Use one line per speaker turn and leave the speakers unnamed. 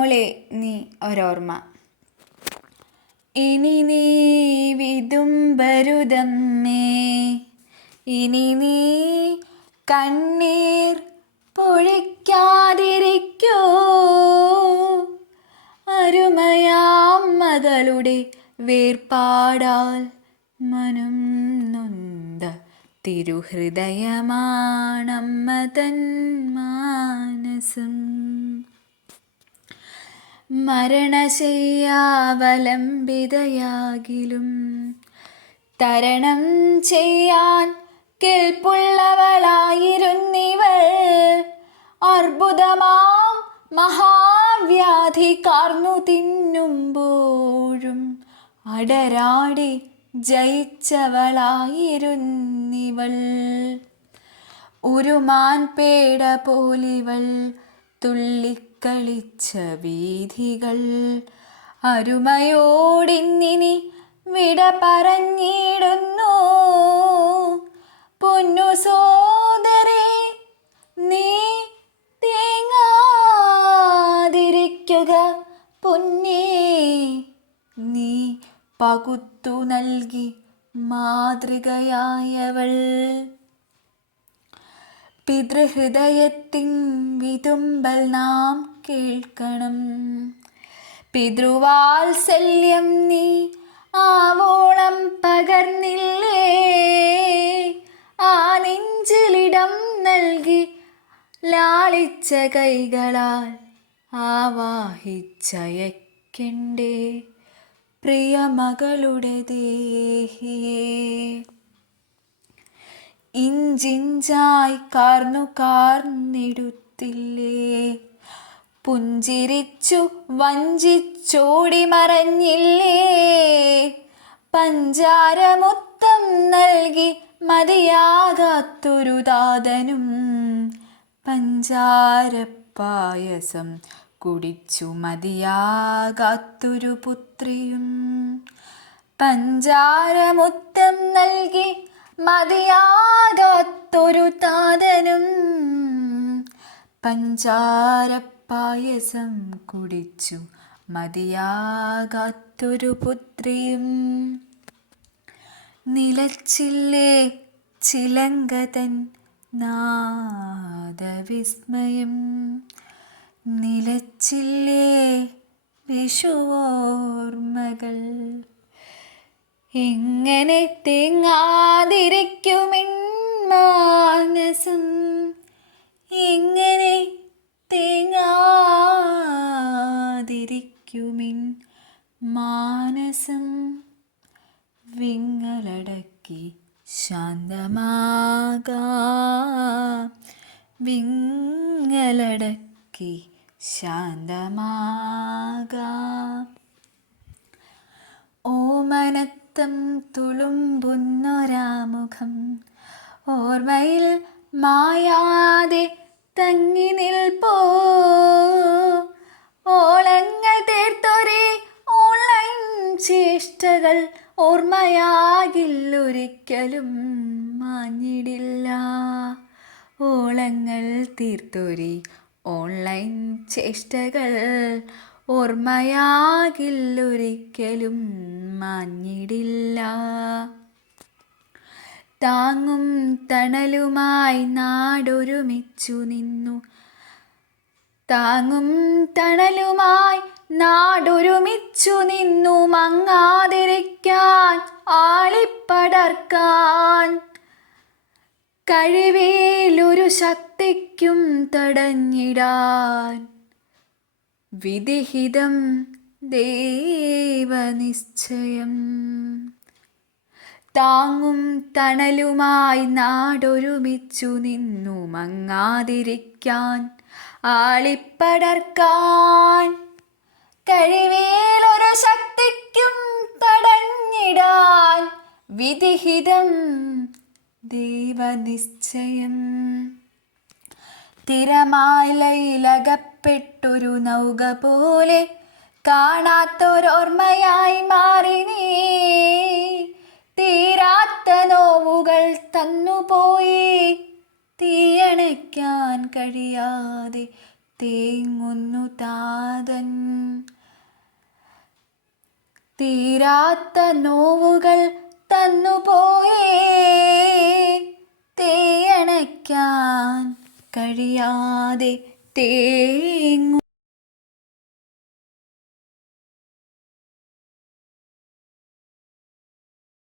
മോളെ നീ ഒരോർമ്മ. ഇനി നീ വിതുംബരുതമ്മേ ഇനി നീ കണ്ണീർ പൊഴിക്കാതിരിക്കോ. അരുമയാം മകളുടെ വേർപാടാൽ മനം നൊന്ത. തിരുഹൃദയമാണമ്മ തൻ മാനസം. മരണശയ്യാവലംബിതയാകിലും. തരണം ചെയ്യാൻ കേൾപ്പുള്ളവളായിരുന്നിവൾ അർബുദമാം മഹാവ്യാധി കാർന്നു തിന്നുമ്പോഴും അടരാടി ജയിച്ചവളായിരുന്നിവൾ. ഒരു മാൻപേട പോലിവൾ തുള്ളിക്കളിച്ച വീഥികൾ അരുമയോടിന്നിനി വിട പറഞ്ഞിടുന്നു. പൊന്നു സോദരേ നീ തേങ്ങാതിരിക്കുക പൊന്നേ. നീ പകുത്തു നൽകി മാതൃകയായവൾ. പിതൃഹൃദയത്തിൻ വിതുമ്പൽ നാം കേൾക്കണം. പിതൃവാത്സല്യം നീ ആവോളം പകർന്നില്ലേ? ആ നെഞ്ചിലിടം നൽകി ലാളിച്ച കൈകളാൽ ആവാഹിച്ചയക്കണ്ടേ. പ്രിയ മകളുടെ ദേഹിയേ ഇഞ്ചിഞ്ചായി കാർന്നു കാർന്നിടുത്തില്ലേ. പുഞ്ചിരിച്ചു വഞ്ചിച്ചോടി മറഞ്ഞില്ലേ. പഞ്ചാരമുത്തം നൽകി മതിയാകാത്തൊരു ദാതനും. പഞ്ചാരപ്പായസം കുടിച്ചു മതിയാകാത്തൊരു പുത്രിയും. പഞ്ചാരമുത്തം നൽകി മതിയാകാത്തൊരു താതനും പഞ്ചാരപ്പായസം കുടിച്ചു. മതിയാകാത്തൊരു പുത്രിയും നിലച്ചില്ലേ ചിലങ്കതൻ നാദവിസ്മയം. നിലച്ചില്ലേ വിഷുവോർമ്മകൾ. എങ്ങനെ തേങ്ങാതിരിക്കുമിൻ മാനസം എങ്ങനെ തേങ്ങാതിരിക്കുമിൻ മാനസം വിങ്ങലടക്കി ശാന്തമാകാ. വിങ്ങലടക്കി ശാന്തമാകാ. ഓമനത്തം തുളുമ്പുന്നൊരാമുഖം ഓർമ്മയിൽ മായാതെ തങ്ങി നിൽപ്പോ? ഓളങ്ങൾ തീർത്തൊരേ ഓൺലൈൻ ചേഷ്ടകൾ ഓർമ്മയാകില്ലൊരിക്കലും മാഞ്ഞിടില്ല. ഓളങ്ങൾ തീർത്തൊരേ ഓൺലൈൻ ചേഷ്ടകൾ ഓർമ്മയാകില്ലൊരിക്കലും മാഞ്ഞിടില്ല. താങ്ങും തണലുമായി നാടൊരുമിച്ചു നിന്നു. താങ്ങും തണലുമായി നാടൊരുമിച്ചു നിന്നു മങ്ങാതിരിക്കാൻ ആളിപ്പടർക്കാൻ. കഴിവേലൊരു ശക്തിക്കും തടഞ്ഞിടാൻ. വിധിഹിതം ദേവനിശ്ചയം. താങ്ങും തണലുമായി നാടൊരുമിച്ചു നിന്നു മങ്ങാതിരിക്കാൻ ആളിപ്പടർക്കാൻ കഴിവേലൊരു ശക്തിക്കും തടഞ്ഞിടാൻ വിധിഹിതം ദൈവനിശ്ചയം. തിരമാലയിലകപ്പെട്ടൊരു നൗക പോലെ കാണാത്തൊരോർമ്മയായി മാറി നീ. തീരാത്ത നോവുകൾ തന്നുപോയി. തീയണയ്ക്കാൻ കഴിയാതെ തേങ്ങുന്നു താതൻ. തീരാത്ത നോവുകൾ തന്നുപോയേ. തേയണയ്ക്കാൻ കഴിയാതെ തേങ്ങു